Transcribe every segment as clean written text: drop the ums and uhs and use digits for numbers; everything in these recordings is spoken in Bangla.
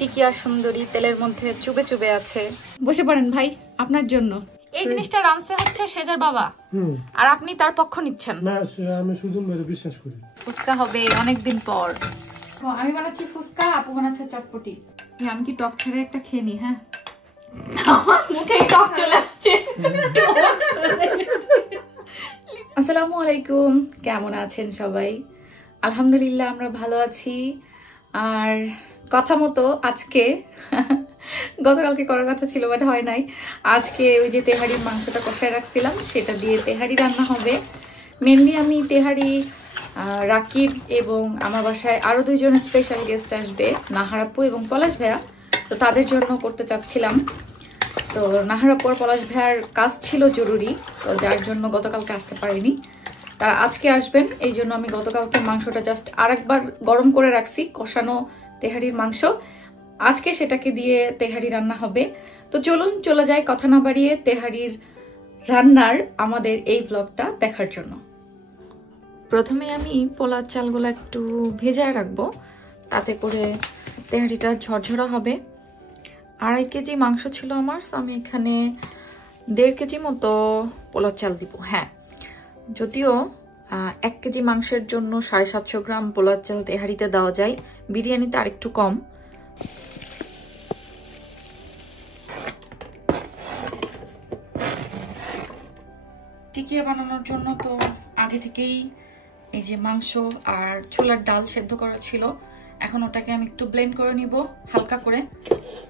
টিকিয়া সুন্দরী তেলের মধ্যে চুবে চুবে আছে। বসে পড়েন ভাই, আপনার জন্য। এই জিনিসটা রানছে হচ্ছে সেজার বাবা, আর আপনি তার পক্ষ নিচ্ছেন না। আমি শুধু মেরে বিশ্বাস করি। ফুচকা হবে অনেকদিন পর। আমি বানাচ্ছি ফুচকা, আপু বানাচ্ছে চটপটি। আমি কি টক ছেড়ে একটা খেয়ে নি? হ্যাঁ, আমার মুখে টক চলে আসছে। আসসালামু আলাইকুম, কেমন আছেন সবাই? আলহামদুলিল্লাহ আমরা ভালো আছি। আর কথা মতো আজকে গতকালকে করার কথা ছিল বাট হয় নাই। আজকে ওই যে তেহারির মাংসটা কষায় রাখছিলাম সেটা দিয়ে তেহারি রান্না হবে। মেনলি আমি তেহারি রাকিব এবং আমার বাসায় আরো দুইজন স্পেশাল গেস্ট আসবে, নাহার আপু এবং পলাশ ভাইয়া, তো তাদের জন্য করতে চাচ্ছিলাম। তো নাহার আপু আর পলাশ ভাইয়ার কাজ ছিল জরুরি, তো যার জন্য গতকালকে আসতে পারিনি। তারা আজকে আসবেন, এই জন্য আমি গতকালকে মাংসটা জাস্ট আরেকবার গরম করে রাখছি, কষানো তেহারির মাংস। আজকে সেটাকে দিয়ে তেহারি রান্না হবে। তো চলুন চলে যাই কথা না বাড়িয়ে তেহারির রান্নার আমাদের এই ব্লগটা দেখার জন্য। প্রথমে আমি পোলার চালগুলো একটু ভেজায় রাখবো, তাতে করে তেহারিটা ঝরঝরা হবে। 2.5 কেজি মাংস ছিল আমার, আমি এখানে 1.5 কেজি মতো পোলার চাল দিব। হ্যাঁ, যদিও 1 কেজি মাংসের জন্য 750 গ্রাম পোলার চাল তেহারিতে দেওয়া যায়, বিরিয়ানিতে আরেকটু কম। টিকিয়া বানানোর জন্য তো আগে থেকেই এই যে মাংস আর ছোলার ডাল সেদ্ধ করা ছিল, এখন ওটাকে আমি একটু ব্লেন্ড করে নিব হালকা করে।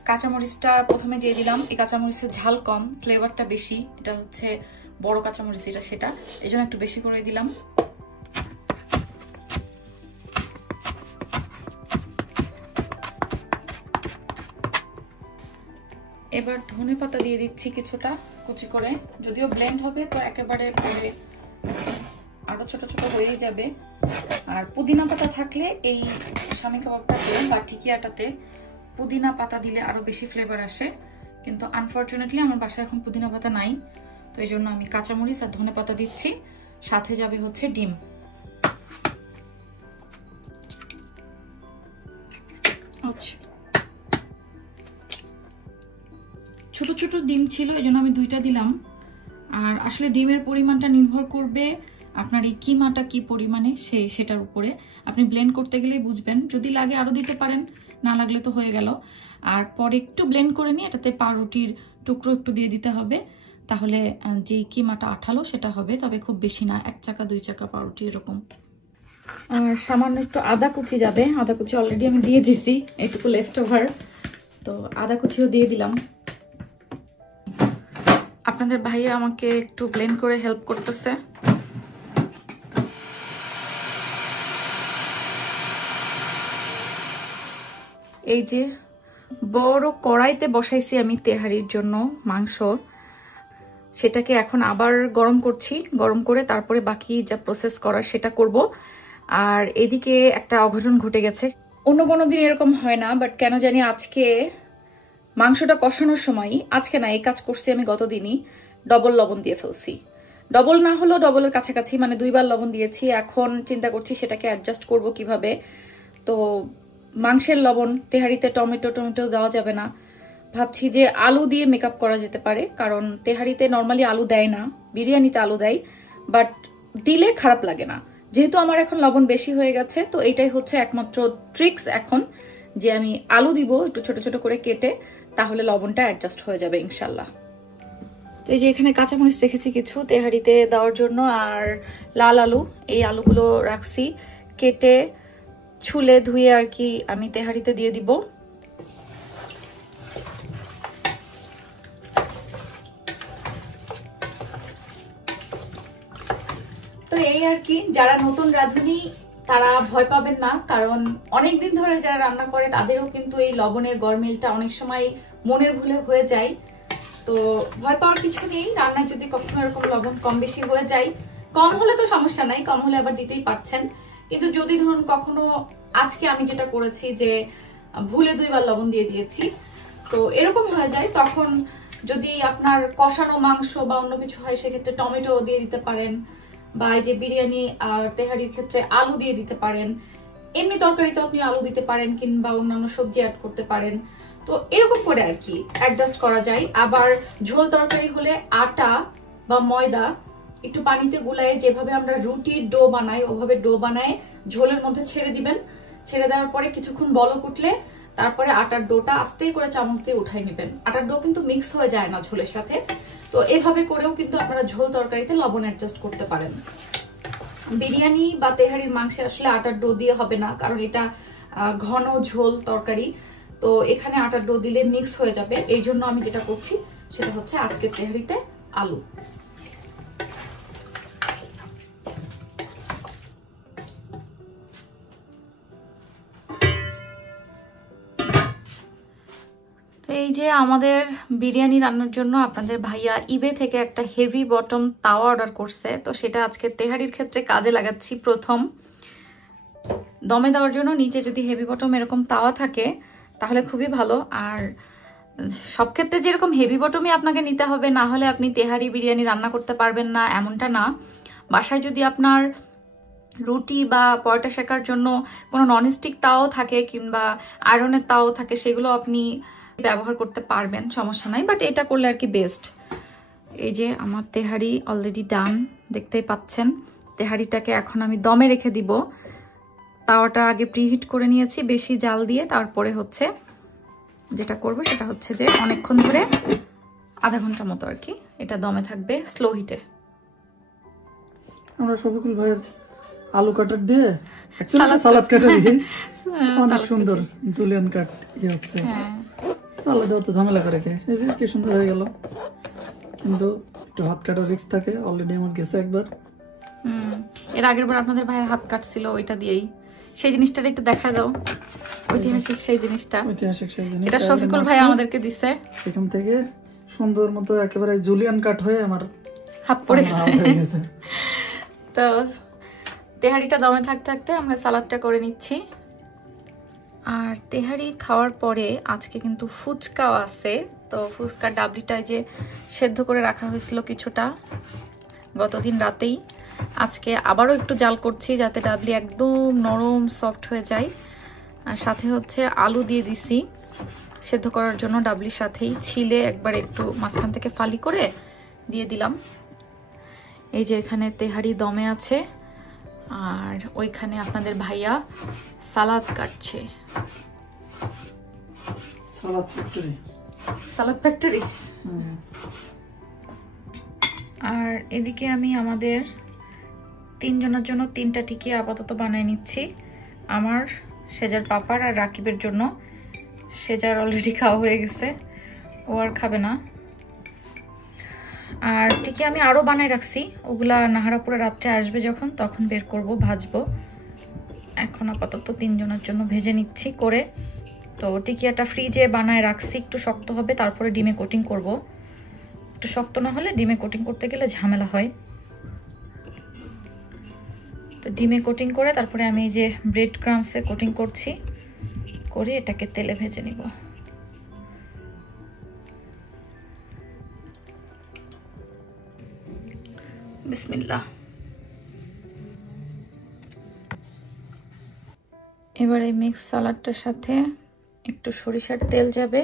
কাঁচামরিচটা প্রথমে দিয়ে দিলাম, এই কাঁচামরিচের ঝাল কম, ফ্লেভারটা বেশি, এটা হচ্ছে বড় কাঁচামরিচ যেটা সেটা, এই জন্য একটু বেশি করে দিলাম। এবার ধনে পাতা দিয়ে দিচ্ছি কিছুটা কুচি করে, যদিও ব্লেন্ড হবে তো একেবারে পরে আরো ছোট ছোট হয়ে যাবে। আর পুদিনা পাতা থাকলে এই স্বামী কাবাবটাতে বা টিকিয়াটাতে পুদিনা পাতা দিলে আরো বেশি ফ্লেভার আসে, কিন্তু আনফরচুনেটলি আমার বাসায় এখন পুদিনা পাতা নাই, তো এই জন্য আমি কাঁচামরিচ আর ধনে পাতা দিচ্ছি। সাথে যাবে হচ্ছে ডিম। ছোট ছোট ডিম ছিল, এই জন্য আমি 2টা দিলাম। আর আসলে ডিমের পরিমাণটা নির্ভর করবে আপনার এই কিমাটা কি পরিমাণে সেটার উপরে। আপনি ব্লেন্ড করতে গেলেই বুঝবেন, যদি লাগে আরো দিতে পারেন, না লাগলে তো হয়ে গেল। আর পরে একটু ব্লেন্ড করে নিয়ে এটাতে পাউরুটির টুকরো একটু দিয়ে দিতে হবে, তাহলে যে কিমাটা আঠালো সেটা হবে, তবে খুব বেশি না, 1 চাকা 2 চাকা পাউরুটি এরকম। আর সামান্য একটু আদা কুচি যাবে, আদা কুচি অলরেডি আমি দিয়ে দিছি, এইটুকু লেফট ওভার, তো আদা কুচিও দিয়ে দিলাম। আপনাদের ভাইয়া আমাকে একটু ব্লেন্ড করে হেল্প করতেছে। এই যে বড় কড়াইতে বসাইছি আমি তেহারির জন্য মাংস, সেটাকে এখন আবার গরম করছি, গরম করে তারপরে বাকি যা প্রসেস করার সেটা করব। আর এদিকে একটা অঘটন ঘটে গেছে, অন্য কোনো দিন এরকম হয় না, বাট কেন জানি আজকে মাংসটা কষানোর সময়, আজকে না এই কাজ করছি আমি গতদিনই, ডবল লবণ দিয়ে ফেলছি। ডবল না হলেও ডবলের কাছাকাছি, মানে 2 বার লবণ দিয়েছি। এখন চিন্তা করছি সেটাকে অ্যাডজাস্ট করব কিভাবে। তো মাংসের লবণ তেহারিতে টমেটো দেওয়া যাবে না, ভাবছি যে আলু দিয়ে মেকআপ করা যেতে পারে, কারণ তেহারিতে নর্মালি আলু দেয় না, বিরিয়ানিতে আলু দেয়, বাট দিলে খারাপ লাগে না। যেহেতু আমার এখন লবণ বেশি হয়ে গেছে, তো এইটাই হচ্ছে একমাত্র ট্রিক্স এখন, যে আমি আলু দিব একটু ছোট ছোট করে কেটে, তাহলে লবণটা অ্যাডজাস্ট হয়ে যাবে ইনশাল্লাহ। তো এই যে এখানে কাঁচামরিচ রেখেছি কিছু তেহারিতে দেওয়ার জন্য, আর লাল আলু, এই আলুগুলো রাখছি কেটে ছুলে ধুয়ে আর কি আমি তেহারিতে দিয়ে দিব। তো এই আর কি, যারা নতুন রাঁধুনি তারা ভয় পাবেন না, কারণ অনেকদিন ধরে যারা রান্না করে তাদেরও কিন্তু এই লবণের গরমিলটা অনেক সময় মনের ভুলে হয়ে যায়। তো ভয় পাওয়ার কিছু নেই, রান্নায় যদি কখনো এরকম লবণ কম বেশি হয়ে যায়, কম হলে তো সমস্যা নাই, কম হলে আবার দিতেই পারছেন। কিন্তু যদি ধরুন কখনো, আজকে আমি যেটা করেছি যে ভুলে 2 বার লবণ দিয়ে দিয়েছি, তো এরকম হয়ে যায়, তখন যদি আপনার কষানো মাংস বা অন্য কিছু হয় সেক্ষেত্রে টমেটো দিয়ে দিতে পারেন, বা এই যে বিরিয়ানি আর তেহারির ক্ষেত্রে আলু দিয়ে দিতে পারেন। এমনি তরকারিতে আপনি আলু দিতে পারেন কিংবা অন্যান্য সবজি অ্যাড করতে পারেন। তো এরকম করে আর কি অ্যাডজাস্ট করা যায়। আবার ঝোল তরকারি হলে আটা বা ময়দা একটু পানিতে গুলায় যেভাবে আমরা রুটির ডো বানাই ওভাবে ডো বানায় ঝোলের মধ্যে ছেড়ে দিবেন। ছেড়ে দেওয়ার পরে কিছুক্ষণ বলক উঠলে তারপরে আটার ডোটা আস্তে করে চামচ দিয়ে উঠাই নেবেন। আটার ডো কিন্তু মিক্স হয়ে যায় না ঝোলের সাথে। তো এভাবে করেও কিন্তু আপনারা ঝোল তরকারিতে লবণ অ্যাডজাস্ট করতে পারেন। বিরিয়ানি বা তেহারির মাংসে আসলে আটার ডো দিয়ে হবে না, কারণ এটা ঘন ঝোল তরকারি। তো এখানে আটার ডো দিলে মিক্স হয়ে যাবে। এই জন্য আমি যেটা করছি সেটা হচ্ছে আজকের তেহারিতে আলু। এই যে আমাদের বিরিয়ানি রান্নার জন্য আপনাদের ভাইয়া ইবে থেকে একটা হেভি বটম তাওয়া অর্ডার করছে। তো সেটা আজকে তেহারির ক্ষেত্রে কাজে লাগাচ্ছি। প্রথম দমে দেওয়ার জন্য নিচে যদি হেভি বটম এরকম তাওয়া থাকে তাহলে খুবই ভালো। আর সব ক্ষেত্রে যেরকম হেভি বটমই আপনাকে নিতে হবে, না হলে আপনি তেহারি বিরিয়ানি রান্না করতে পারবেন না এমনটা না। বাসায় যদি আপনার রুটি বা পরোটা শেকার জন্য কোনো ননস্টিক তাও থাকে কিংবা আয়রনের তাও থাকে, সেগুলো আপনি ব্যবহার করতে পারবেন, সমস্যা নাই। বাট এটা করলে আর কি বেস্ট। এই যে আমার তেহারি অলরেডি ডান, দেখতেই পাচ্ছেন। তেহারিটাকে এখন আমি দমে রেখে দিব। তাওয়াটা আগে প্রিহিট করে নিয়েছি বেশি জাল দিয়ে। তারপরে হচ্ছে যেটা করব সেটা হচ্ছে যে অনেকক্ষণ ধরে আধা ঘন্টা মতো আর কি এটা দমে থাকবে স্লো হিটে। আমরা শফিকুল ভাইয়ের আলু কাটার দিয়ে সালাদ কাটার দিয়ে অনেক সুন্দর জুলিয়ান কাট ইয়ে হচ্ছে। সালাদে অত ঝামেলা করে খেয়ে এই যে কি সুন্দর হয়ে গেল, কিন্তু একটু হাত কাটার রিস্ক থাকে। অলরেডি আমার গেছে একবার। এর আগের বার আপনাদের ভাইয়ের হাত কাটছিল ওইটা দিয়েই। সেই জিনিসটা একটু দেখা দাও, ঐতিহাসিক সেই জিনিসটা। ঐতিহাসিক সেই জিনিস এটা শফিকুল ভাই আমাদেরকে দিছে। এখান থেকে সুন্দর মতো একেবারে জুলিয়ান কাট হয়ে আমার হাত পড়ে গেছে। তো তেহারিটা দমে থাকতে থাকতে আমরা সালাদটা করে নিচ্ছি। আর তেহারি খাওয়ার পরে আজকে কিন্তু ফুচকাও আছে। তো ফুচকার ডাবলিটায় যে সেদ্ধ করে রাখা হয়েছিল কিছুটা গতদিন রাতেই, আজকে আবারও একটু জাল করছি যাতে ডাবলি একদম নরম সফট হয়ে যায়। আর সাথে হচ্ছে আলু দিয়ে দিছি সেদ্ধ করার জন্য, ডাবলির সাথেই ছিলে একবার একটু মাঝখান থেকে ফালি করে দিয়ে দিলাম। এই যে এখানে তেহারি দমে আছে আর ওইখানে আপনাদের ভাইয়া সালাদ কাটছে। সালাদ ফ্যাক্টরি। আর এদিকে আমি আমাদের তিনজনের জন্য 3টা টিকি আপাতত বানাই নিচ্ছি। আমার, সেজার পাপার আর রাকিবের জন্য। সেজার অলরেডি খাওয়া হয়ে গেছে, ও আর খাবে না। আর টিকি আমি আরো বানাই রাখছি, ওগুলা নাহারাপুরে রাত্রে আসবে যখন তখন বের করব, ভাজবো। এখন আপাতত 3 জনের জন্য ভেজে নিচ্ছি করে। তো টিকিয়াটা ফ্রিজে বানায় রাখছি, একটু শক্ত হবে, তারপরে ডিমে কোটিং করব। একটু শক্ত না হলে ডিমে কোটিং করতে গেলে ঝামেলা হয়। তো ডিমে কোটিং করে তারপরে আমি এই যে ব্রেড ক্রাম্বসে কোটিং করছি, করে এটাকে তেলে ভেজে নিব। বিসমিল্লাহ। এবার এই মিক্স সালাডটার সাথে একটু সরিষার তেল যাবে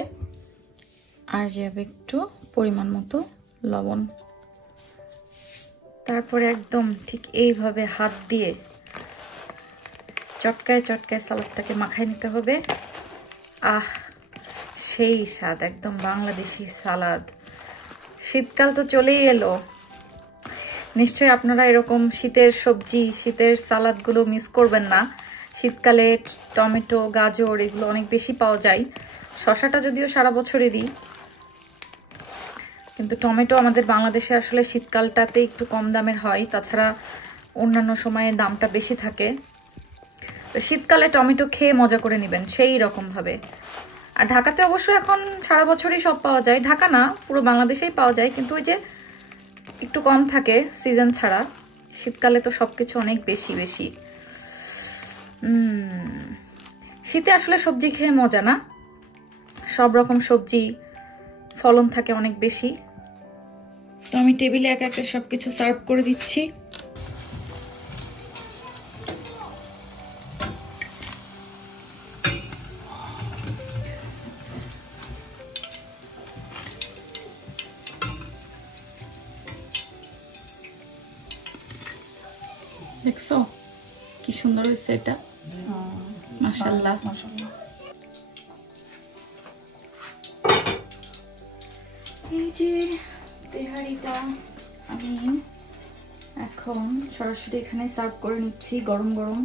আর যাবে একটু পরিমাণ মতো লবণ। তারপরে একদম ঠিক এইভাবে হাত দিয়ে চটকায় চটকায় সালাডটাকে মাখায় নিতে হবে। আহ, সেই স্বাদ, একদম বাংলাদেশি সালাদ। শীতকাল তো চলেই এলো, নিশ্চয়ই আপনারা এরকম শীতের সবজি, শীতের সালাদগুলো মিস করবেন না। শীতকালে টমেটো, গাজর এগুলো অনেক বেশি পাওয়া যায়। শসাটা যদিও সারা বছরেরই, কিন্তু টমেটো আমাদের বাংলাদেশে আসলে শীতকালটাতে একটু কম দামের হয়, তাছাড়া অন্যান্য সময়ে দামটা বেশি থাকে। তো শীতকালে টমেটো খেয়ে মজা করে নেবেন সেই রকম ভাবে। আর ঢাকাতে অবশ্য এখন সারা বছরই সব পাওয়া যায়, ঢাকা না পুরো বাংলাদেশেই পাওয়া যায়, কিন্তু ওই যে একটু কম থাকে সিজন ছাড়া। শীতকালে তো সবকিছু অনেক বেশি বেশি। শীতে আসলে সবজি খেয়ে মজা না, সব রকম সবজি ফলন থাকে অনেক বেশি। তো আমি টেবিলে এক একটা সবকিছু সার্ভ করে দিচ্ছি। দেখছো কি সুন্দর হয়েছে এটা, মাশাআল্লাহ। এই যে তেহারিটা আমি এখন সরাসরি এখানে সার্ভ করে নিচ্ছি গরম গরম।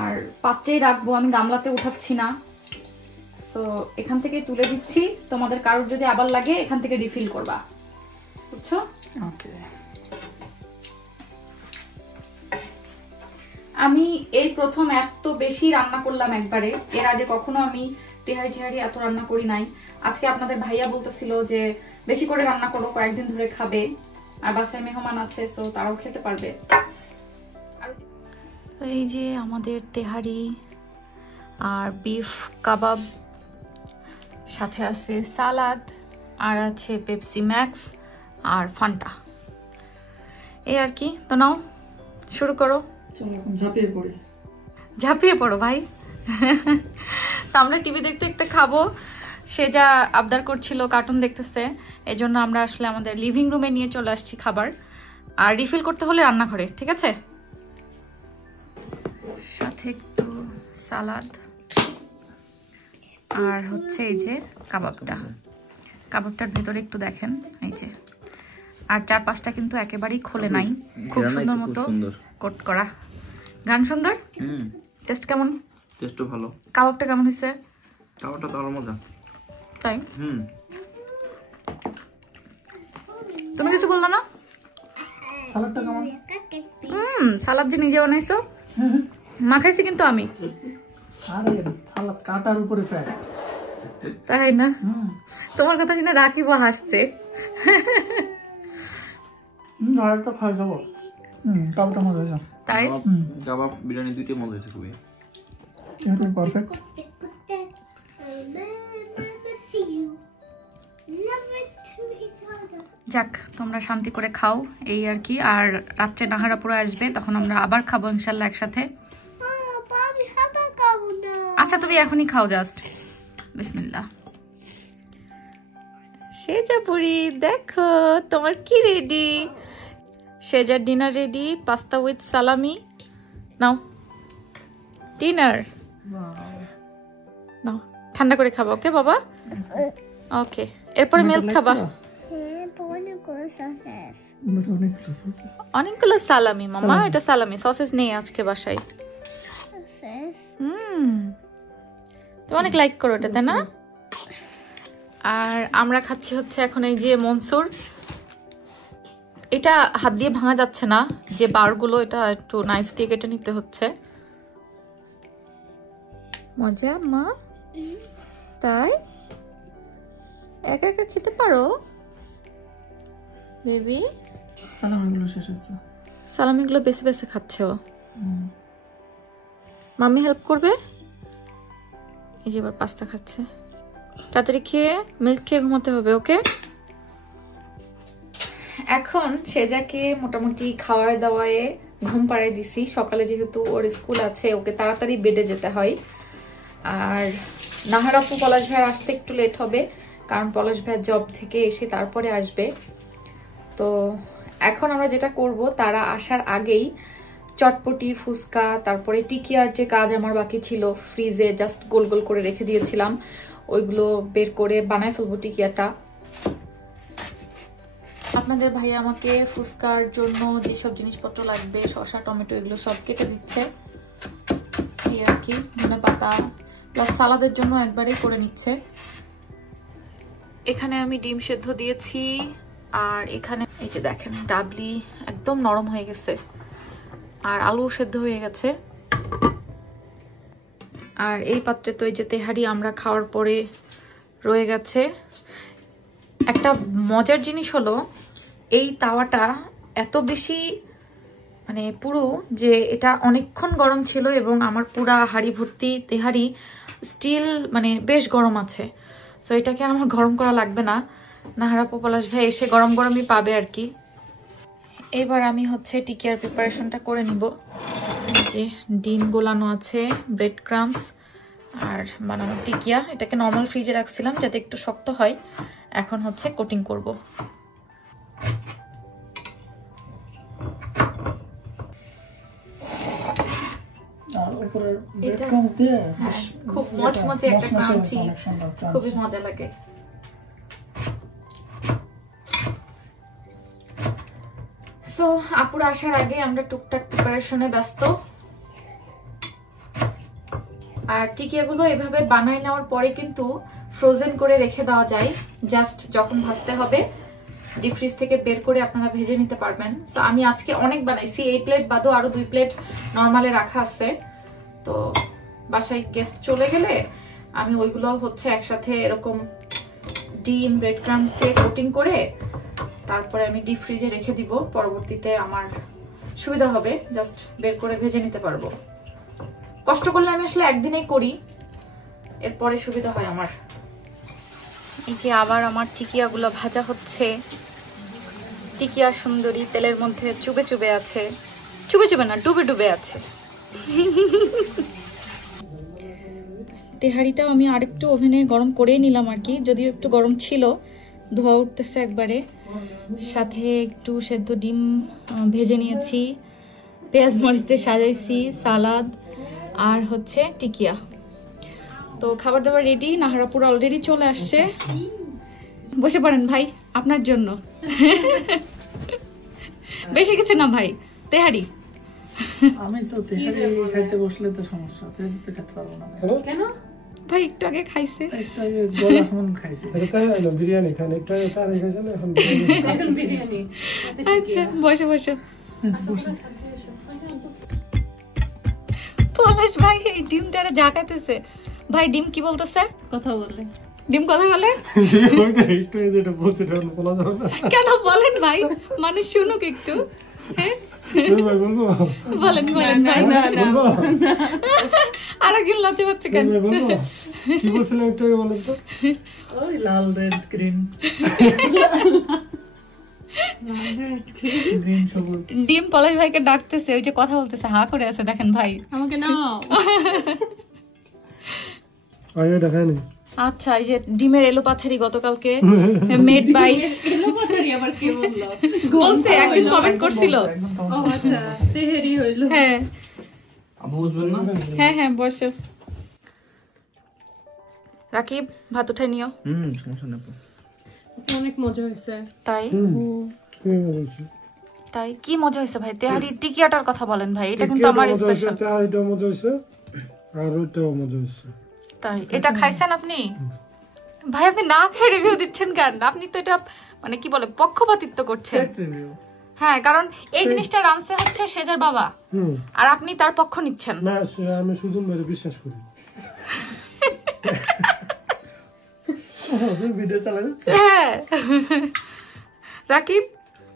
আর পাত্রেই রাখবো, আমি গামলাতে উঠাচ্ছি না, তো এখান থেকে তুলে দিচ্ছি। তোমাদের কারোর যদি আবার লাগে এখান থেকে রিফিল করবা, বুঝছো? ওকে। আমি এই প্রথম এত বেশি রান্না করলাম একবারে, এর আগে কখনো আমি তেহারি এত রান্না করি নাই। আজকে আপনাদের ভাইয়া বলতেছিল যে বেশি করে রান্না করো, কয়েকদিন ধরে খাবে, আর বাসায় মেহমান আছে, তো তারাও খেতে পারবে। এই যে আমাদের তেহারি আর বিফ কাবাব, সাথে আছে সালাদ, আর আছে পেপসি ম্যাক্স আর ফান্টা, এই আর কি। তো নাও শুরু করো। চলো এখন ঝাঁপিয়ে পড়ি। ঝাঁপিয়ে পড়ো ভাই। তো আমরা টিভি দেখতে দেখতে খাবো। সে যা আবদার করছিল, কার্টুন দেখতেছে, এই জন্য আমরা আসলে আমাদের লিভিং রুমে নিয়ে চলে আসছি খাবার। আর রিফিল করতে হলে রান্নাঘরে, ঠিক আছে? সাথে একটু সালাদ আর হচ্ছে এই যে কাবাবটার ভেতরে একটু দেখেন, এই যে, আর 4-5টা কিন্তু একেবারেই খোলে নাই, খুব সুন্দর মতো কোট করা। গান সুন্দর। টেস্ট কেমন? টেস্টও ভালো। কাবাবটা কেমন হয়েছে? কাবাবটা তো আরো মজা। তাই? তুমি কিছু বললো না? সালাদটা কেমন? সালাদ যে নিজে বানাইছো, মাখাইছি কিন্তু আমি। আরে সালাদ কাটার উপরে ফ্যাট। তাই না? তোমার কথা শুনে রাখিব হাসছে। আরেকটা খাই যাবো। কাবাবটা মজা হয়েছে। তাই? কাবাব বিরিয়ানি দুইটাই মজা হয়েছে খুবই। এটা পারফেক্ট। যাক, তোমরা শান্তি করে খাও, এই আর কি। আর রাত্রে নাহারাপুরা আসবে, তখন আমরা আবার খাবো ইনশাল্লাহ একসাথে। আচ্ছা তুমি এখনই খাও জাস্ট। বিসমিল্লাহ। সেজাপুরি দেখো তোমার কি ready. সেজার dinner ready, pasta with সালামি। নাও ডিনার নাও, ঠান্ডা করে খাবা, ওকে বাবা? ওকে, এরপরে মিল্ক খাবা। অনেকগুলো সালামি মামা, এটা সালামি, সসেস নেই আজকে বাসায়। তুমি অনেক লাইক করো এটা, তাই না? আর আমরা খাচ্ছি হচ্ছে এখন এই যে মনসুর। এটা হাত দিয়ে ভাঙা যাচ্ছে না, যে বারগুলো, এটা একটু নাইফ দিয়ে কেটে নিতে হচ্ছে। মজা মা? তাই একা একা খেতে পারো বেবি? সালামিগুলো শেষ হচ্ছে। সালামিগুলো বেছে বেছে খাচ্ছে ও। মাম্মি হেল্প করবে। এই যে এবার পাস্তা খাচ্ছে। তাড়াতাড়ি খেয়ে মিল্ক খেয়ে ঘুমাতে হবে, ওকে? এখন সেজাকে মোটামুটি খাওয়ায় দাওয়ায় ঘুম পাড়ায় দিছি। সকালে যেহেতু ওর স্কুল আছে, ওকে তাড়াতাড়ি বেডে যেতে হয়। আর নাহার আপু পলাশ ভাইয়ের আসতে একটু লেট হবে, কারণ পলাশ ভাইয়ের জব থেকে এসে তারপরে আসবে। তো এখন আমরা যেটা করব, তারা আসার আগেই চটপটি, ফুচকা, তারপরে টিকিয়ার যে কাজ আমার বাকি ছিল, ফ্রিজে জাস্ট গোল গোল করে রেখে দিয়েছিলাম, ওইগুলো বের করে বানায় ফেলবো টিকিয়াটা। আপনাদের ভাই আমাকে ফুচকার জন্য যেসব জিনিসপত্র লাগবে, শসা, টমেটো, এগুলো সব কেটে দিচ্ছে, এই আর কি। ধনেপাতা প্লাস সালাদের জন্য একবারেই করে নিচ্ছে। এখানে আমি ডিম সেদ্ধ দিয়েছি, আর এখানে এই যে দেখেন ডাবলি একদম নরম হয়ে গেছে, আর আলু সেদ্ধ হয়ে গেছে। আর এই পাত্রে তো এই যে তেহারি আমরা খাওয়ার পরে রয়ে গেছে। একটা মজার জিনিস হলো, এই তাওয়াটা এত বেশি মানে পুরো, যে এটা অনেকক্ষণ গরম ছিল এবং আমার পুরা হাঁড়ি ভর্তি তেহারি স্টিল মানে বেশ গরম আছে। সো এটাকে আর আমার গরম করা লাগবে না, নাহারাপু পলাশ ভাই এসে গরম গরমই পাবে আর কি। এবার আমি হচ্ছে টিকিয়ার প্রিপারেশনটা করে নিব। যে ডিম গোলানো আছে, ব্রেড ক্রামস আর বানানো টিকিয়া। এটাকে নর্মাল ফ্রিজে রাখছিলাম যাতে একটু শক্ত হয়। এখন হচ্ছে কোটিং করব। এটা ক্রাঞ্চ দিয়ে হ্যাঁ, খুব মচমচে একটা ক্রাঞ্চি, অনেক সুন্দর ক্রাঞ্চ। খুবই মজা লাগে। সো আপুরা আসার আগে আমরা টুকটাক প্রিপারেশনে ব্যস্ত। আর টিকিয়াগুলো এভাবে বানাই নেওয়ার পরে কিন্তু ফ্রোজেন করে রেখে দেওয়া যায়, জাস্ট যখন ভাজতে হবে ডিপ ফ্রিজ থেকে বের করে আপনারা ভেজে নিতে পারবেন। সো আমি আজকে অনেক বানাইছি, এই প্লেট বাদও আরো 2 প্লেট নরমালে রাখা আছে। তো বাসায় গেস্ট চলে গেলে আমি ওইগুলো হচ্ছে একসাথে এরকম ডিম ব্রেড ক্রাম্বস দিয়ে কোটিং করে তারপরে আমি ডিপ ফ্রিজে রেখে দিব, পরবর্তীতে আমার সুবিধা হবে, জাস্ট বের করে ভেজে নিতে পারবো। কষ্ট করলে আমি আসলে একদিনেই করি, এরপরে সুবিধা হয় আমার। এই যে আবার আমার টিকিয়াগুলো ভাজা হচ্ছে। টিকিয়া সুন্দরী তেলের মধ্যে চুবে চুবে আছে, চুবে চুবে না ডুবে ডুবে আছে। তেহারিটাও আমি আরেকটু ওভেনে গরম করেই নিলাম আর কি, যদিও একটু গরম ছিল, ধোয়া উঠতেছে একবারে। সাথে একটু সেদ্ধ ডিম ভেজে নিয়েছি, পেঁয়াজ মরিচ দিয়ে সাজাইছি, সালাদ আর হচ্ছে টিকিয়া। তো খাবার দাবার রেডি, নাহারাপুর অলরেডি চলে আসছে। বসে পড়েন ভাই, আপনার জন্য। বেশি কিছু না ভাই, তেহারি। আমি তো তেহারি খাইতে বসলে তো সমস্যা, তেহারি তো খেতে পারবো না। কেন ভাই? একটু আগে খাইছে, একটু আগে গলা সমান খাইছি। এটা তাই না, বিরিয়ানি খান, একটু আগে তারাই খাইছেন, এখন বিরিয়ানি। আচ্ছা বসে বসে। বসে। পলাশ ভাই এই ডিমটারে জাগাইতেছে। ভাই ডিম কি বলতেছে? কথা বললে ডিম কথা বলে? একটু আগে যেটা বলছে এটা বলা যাবে না। কেন বলেন ভাই, মানুষ শুনুক একটু। হ্যাঁ ভাই বলবো, বলেন বলেন ভাই। বলবো, আরেকজন লজ্জা পাচ্ছে কেন? ভাই বলবো, কি বলছিলেন একটু আগে বলেন তো? ওই লাল রেড গ্রিন, গ্রিন সবুজ। ডিম পলাশ ভাইকে ডাকতেছে, ওই যে কথা বলতেছে, হা করে আছে, দেখেন ভাই। আমাকে নাও। আগে দেখায়নি। আচ্ছা, এই যে ডিমের এলো পাথারি গতকালকে মেড বাই এলো কথারই আবার কে বললো? বলছে, একজন কমেন্ট করছিল। ও আচ্ছা, তেহেরি হইলো। হ্যাঁ আপু বুঝবেন না? হ্যাঁ হ্যাঁ বসো। রাকিব ভাত উঠাই নিও। সমস্যা নেই আপু। অনেক মজা হয়েছে। তাই তাই কি মজা হয়েছে ভাই? তেহারি টিকিয়াটার কথা বলেন ভাই, এটা কিন্তু আমার স্পেশাল। তেহারিটাও মজা হয়েছে আর ওইটাও মজা হয়েছে। তাই এটা খাইছেন আপনি? ভাই আপনি না খেয়ে রিভিউ দিচ্ছেন কেন? আপনি তো এটা মানে কি বলে পক্ষপাতিত্ব করছেন। হ্যাঁ, কারণ এই জিনিসটা রানছে হচ্ছে সেজার বাবা, আর আপনি তার পক্ষ নিচ্ছেন। না, আমি সুজন মেরে বিশ্বাস করি। ভিডিও চালা যাচ্ছে। হ্যাঁ রাকিব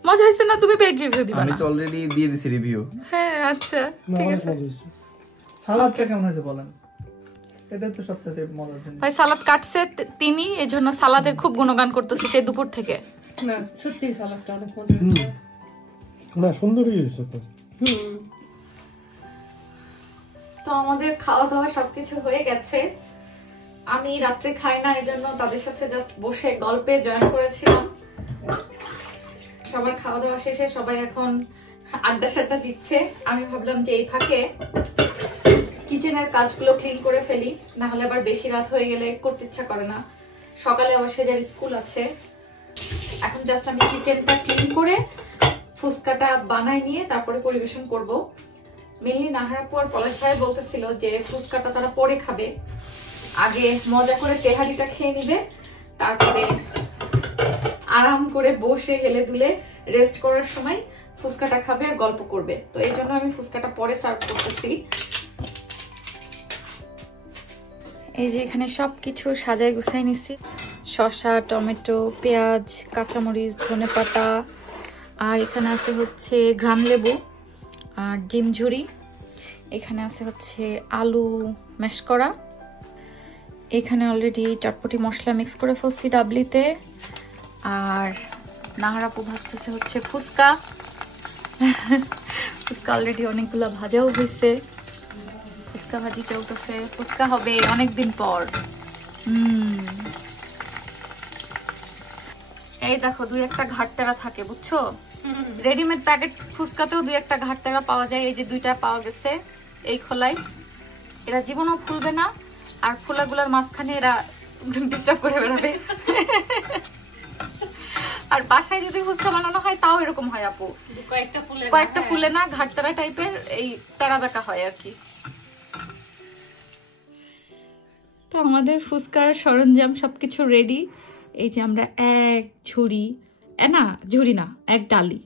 মজা হয়েছে না? তুমি পেট রিভিউ দিবা আমি না? তো অলরেডি দিয়ে দিছি রিভিউ। হ্যাঁ আচ্ছা ঠিক আছে। সালাদটা কেমন হয়েছে বলেন? এটা তো সবচেয়ে মজার জিনিস। ভাই সালাদ কাটছে তিনি, এজন্য সালাদের খুব গুণগান করতেছে সেই দুপুর থেকে। না সত্যি সালাদটা অনেক মজা হয়েছে। না, সুন্দরই হয়েছে তো। তো আমাদের খাওয়া দাওয়া সবকিছু হয়ে গেছে। আমি রাত্রে খাই না, এই জন্য তাদের সাথে জাস্ট বসে গল্পে জয়েন করেছিলাম। সবার খাওয়া দাওয়া শেষে সবাই এখন আড্ডা সাড্ডা দিচ্ছে। আমি ভাবলাম যে এই ফাঁকে কিচেনের কাজগুলো ক্লিন করে ফেলি, না হলে আবার বেশি রাত হয়ে গেলে করতে ইচ্ছা করে না। সকালে আবার সেজার স্কুল আছে। এখন জাস্ট আমি কিচেনটা ক্লিন করে ফুচকাটা বানাই নিয়ে তারপরে পরিবেশন করব। মেনলি নাহারাপু আর পলাশ ভাই বলতেছিল যে ফুচকাটা তারা পরে খাবে, আগে মজা করে তেহারিটা খেয়ে নিবে, তারপরে আরাম করে বসে হেলে দুলে রেস্ট করার সময় ফুচকাটা খাবে আর গল্প করবে। তো এই জন্য আমি ফুচকাটা পরে সার্ভ করতেছি। এই যে এখানে সবকিছু সাজাই গুছাই নিছি, শসা, টমেটো, পেঁয়াজ, কাঁচামরিচ, ধনেপাতা, আর এখানে আছে হচ্ছে ঘ্রাণ লেবু আর ডিম ঝুরি। এখানে আছে হচ্ছে আলু ম্যাশ করা। এখানে অলরেডি চটপটি মশলা মিক্স করে ফেলছি ডাবলিতে। আর নাহারাপু ভাজতেছে হচ্ছে ফুচকা। ফুচকা অলরেডি অনেকগুলো ভাজাও হয়েছে, ফুচকা ভাজি চলতেছে। ফুচকা হবে অনেকদিন পর। এই দেখো 2-1টা ঘাটতেরা থাকে, বুঝছো? রেডিমেড প্যাকেট ফুচকাতেও 2-1টা ঘাটতেরা পাওয়া যায়। এই যে 2টা পাওয়া গেছে এই খোলাই। এরা জীবনও ফুলবে না, আর ফুলাগুলার মাঝখানে এরা ডিস্টার্ব করে বেড়াবে। আর বাসায় যদি ফুচকা বানানো হয় তাও এরকম হয় আপু, কয়েকটা ফুলে না ঘাটতারা টাইপের এই তারা বেঁকা হয় আর কি। তো আমাদের ফুচকার সরঞ্জাম সবকিছু রেডি। এই যে আমরা এক ঝুড়ি, ঝুড়ি না, এক ডালি,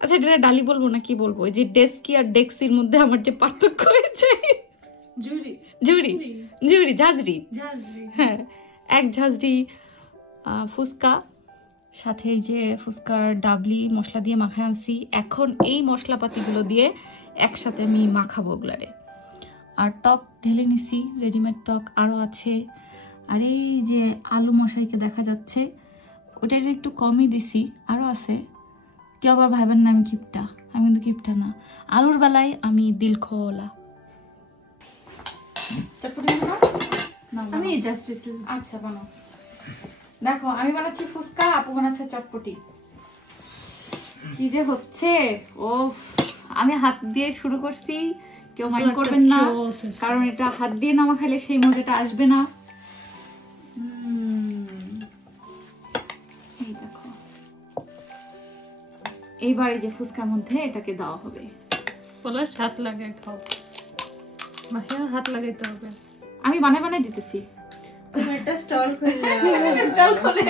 আচ্ছা এটা ডালি বলবো না কি বলবো, এই যে ডেস্কি আর ডেক্সির মধ্যে আমার যে পার্থক্য হয়েছে, ঝাঁঝরি, হ্যাঁ, এক ঝাঁঝরি ফুচকা, সাথে এই যে ফুচকার ডাবলি মশলা দিয়ে মাখায় আনছি। এখন এই মশলাপাতিগুলো দিয়ে একসাথে আমি মাখাবো ওগুলারে। আর টক ঢেলে নিছি, রেডিমেড টক আরও আছে। আর এই যে আলু মশাইকে দেখা যাচ্ছে, ওটা একটু কমই দিছি, আরও আছে। কেউ আবার ভাবেন না আমি কিপটা, আমি কিন্তু কিপটা না। আলুর বেলায় আমি দিল খোলা। আমি জাস্ট একটু আচ্ছা বানাও। দেখো আমি বানাচ্ছি ফুচকা, আপু বানাচ্ছে চটপটি। কি যে হচ্ছে, ও আমি হাত দিয়ে শুরু করছি, কেউ মাইন্ড করবেন না, কারণ এটা হাত দিয়ে না মাখাইলে সেই মজাটা আসবে না। এই দেখো, এইবার এই যে ফুচকার মধ্যে এটাকে দেওয়া হবে। পলাশ হাত লাগাই খাও, মাহিয়া হাত লাগাইতে হবে। আমি বানাই দিতেছি, স্টল খুলে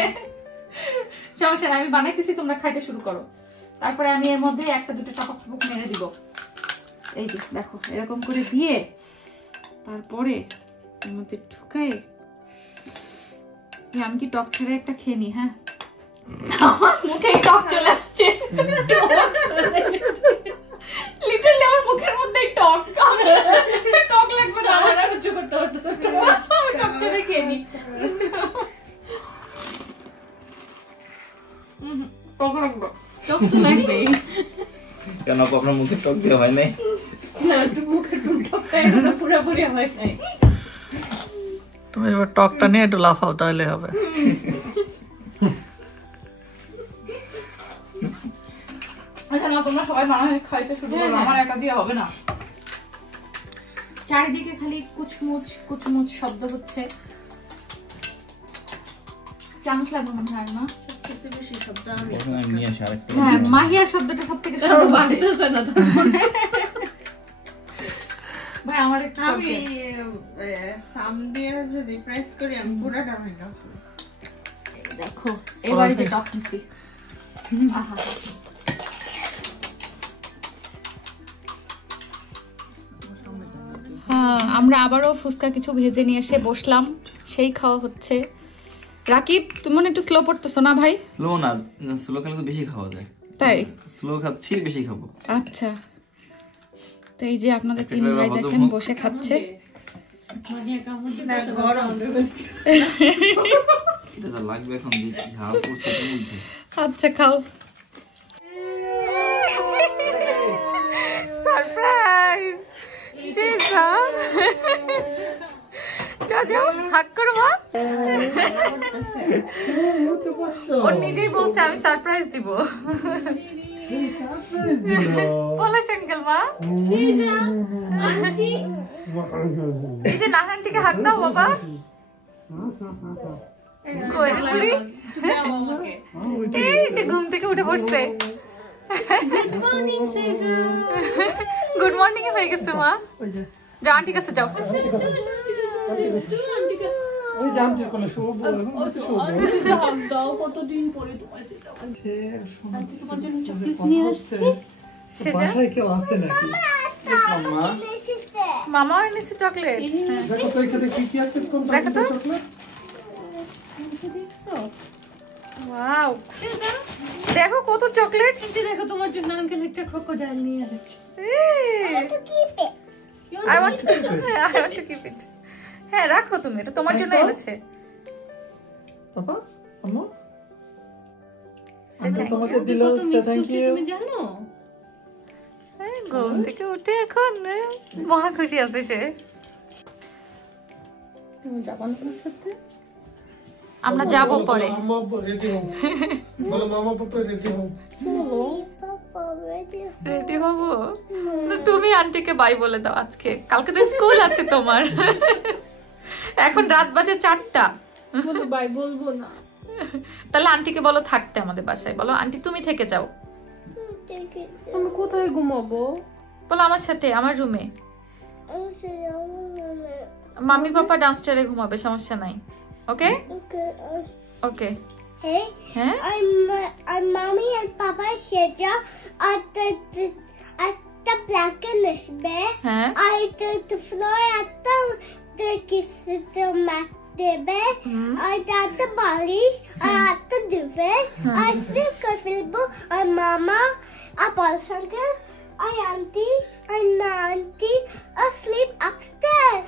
সমস্যা নাই, আমি বানাইতেছি, তোমরা খাইতে শুরু করো। তারপরে আমি এর মধ্যে একটা দুটো টপক টপক মেরে দিব। এই যে দেখো এরকম করে দিয়ে তারপরে এর মধ্যে ঢুকায়। আমি কি টক ছেড়ে একটা খেয়ে নি? হ্যাঁ, আমার মুখে টক চলে আসছে, লিটারলি আমার মুখের মধ্যে টক। টক লাগবে না আমার, কিছু করতে পারতো, আমি টক ছেড়ে খেয়ে নি। টক লাগবে, টক তো লাগবে কেন আপনার মুখে টক দেওয়া হয় নাই? না, একটু মুখে টক খাই না, পুরোপুরি হয় নাই। তুমি এবার টকটা নিয়ে একটু লাফাও, তাহলে হবে। আচ্ছা না, তোমরা সবাই বানায় খাইতে শুরু করো, আমার একা দিয়ে হবে না। চারিদিকে খালি কুচমুচ কুচমুচ শব্দ হচ্ছে। চামচ লাগবে মনে হয় না? বেশি শব্দ আমি নিয়ে আসি আরেকটা। হ্যাঁ, মাহিয়া শব্দটা সব থেকে বাড়তেছে না। ভাই আমার একটু আমি সাম দিয়ে যদি প্রেস করি আমি পুরোটা হয়ে যাবো। দেখো এবারে যে টক নিছি, আহা হ্যাঁ, আমরা আবারও ফুচকা কিছু ভেজে নিয়ে এসে বসলাম, সেই খাওয়া হচ্ছে। রাকিব তুমি মনে একটু স্লো পড়তেছো না ভাই? স্লো না, স্লো খেলে তো বেশি খাওয়া যায়, তাই? স্লো খাচ্ছি বেশি খাবো। আচ্ছা, তো এই যে আপনাদের তিন ভাই দেখেন বসে খাচ্ছে। মাহিয়া কামড় দিতে এটা যা লাগবে এখন ঝাল পড়ছে এর মধ্যে। আচ্ছা খাও। সারপ্রাইজ শেষা, যাও হাক করো মা। ও নিজেই বলছে আমি সারপ্রাইজ দিব। পলাশ আঙ্কেল মা, এই যে নাহানটিকে হাক দাও বাবা। কই রে বুড়ি, এই যে ঘুম থেকে উঠে পড়ছে। গুড মর্নিং হয়ে গেছে মা। যাও আন্টির কাছে যাও। ওই জামটির কোলে শুভ কতদিন পরে তোমার বাসায় কেউ আছে নাকি? মামা এনেছে চকলেট। দেখো তো এখানে কি কি আছে, কোন দেখো তো। চকলেট? ওয়াও, দেখো কত চকলেট। দেখো তোমার জন্য আঙ্কেল একটা ক্রোকোডাইল নিয়ে আসছে। I want to keep it. হ্যাঁ রাখো তুমি, এটা তোমার জন্য এনেছে। পাপা আম্মু Say thank তোমাকে you. দিল, সে থ্যাংক ইউ। তুমি জানো হ্যাঁ, ঘুম থেকে উঠে এখন মহা খুশি আছে সে। তুমি যাবা না ওর সাথে? আমরা যাবো পরে। মামা রেডি হও, বলো মামা পাপা রেডি হও। রেডি হবো? না, তুমি আন্টিকে বাই বলে দাও আজকে, কালকে তো স্কুল আছে তোমার। এখন রাত বাজে 4টা। বলো বাই বলবো না। তাহলে আন্টিকে বলো থাকতে আমাদের বাসায়, বলো আন্টি তুমি থেকে যাও। আমি কোথায় ঘুমাবো? বলো আমার সাথে, আমার রুমে। মাম্মি পাপা ডাউনস্টারে ঘুমাবে, সমস্যা নাই। ওকে ওকে। Hey, হ্যাঁ I'm mommy and papa Sheja at the blackness bed. হ্যাঁ The floor at the kiss the mat the bed. I at the polish. I at the duvet. I sleep comfortable. I mama. I boss uncle. I auntie. I asleep upstairs.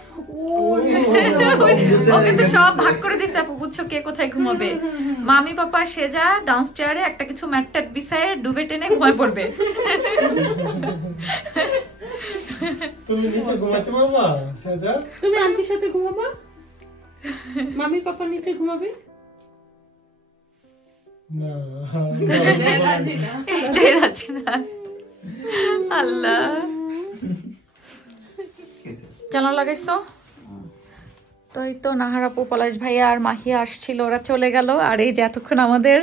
ওকে তো সব ভাগ করে দিছে আপু, বুঝছো কে কোথায় ঘুমাবে। মামি পাপা সেজা ডাউনস্টায়ারে একটা কিছু ম্যাটটাট বিছায়ে ডুবে টেনে ঘুমায় পড়বে। তুমি নিচে ঘুমাতে পারবা সাজা? তুমি আন্টির সাথে ঘুমাবা? মামি পাপা নিচে ঘুমাবে? না এটাই রাজি না। আল্লাহ, জানো লাগাইছো তো? এই তো নাহার আপু, পলাশ ভাইয়া আর মাহিয়া আসছিল, ওরা চলে গেল। আর এই যে এতক্ষণ আমাদের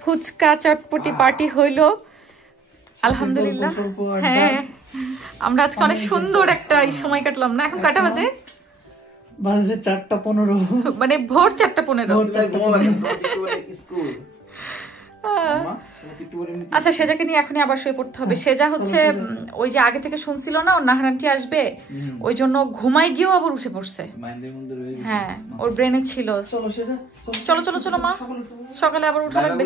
ফুচকা চটপটি পার্টি হইলো, আলহামদুলিল্লাহ। হ্যাঁ, আমরা আজকে অনেক সুন্দর একটা সময় কাটলাম না? এখন কাটা বাজে বাজে 4:15, মানে ভোর 4:15। স্কুল আচ্ছা, সেজাকে নিয়ে এখনই আবার শুয়ে পড়তে হবে। সেজা হচ্ছে ওই যে আগে থেকে শুনছিল না ওর নাহারান্টি আসবে, ওই জন্য ঘুমাই গিয়েও আবার উঠে পড়ছে। হ্যাঁ, ওর ব্রেনে ছিল। চলো চলো চলো মা, সকালে আবার উঠা লাগবে।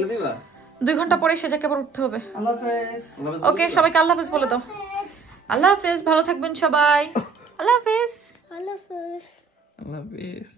2 ঘন্টা পরে সেজাকে আবার উঠতে হবে। আল্লাহ হাফেজ। ওকে, সবাইকে আল্লাহ হাফেজ বলে দাও। আল্লাহ হাফেজ, ভালো থাকবেন সবাই। আল্লাহ হাফেজ। All of us. আল্লাহ হাফেজ।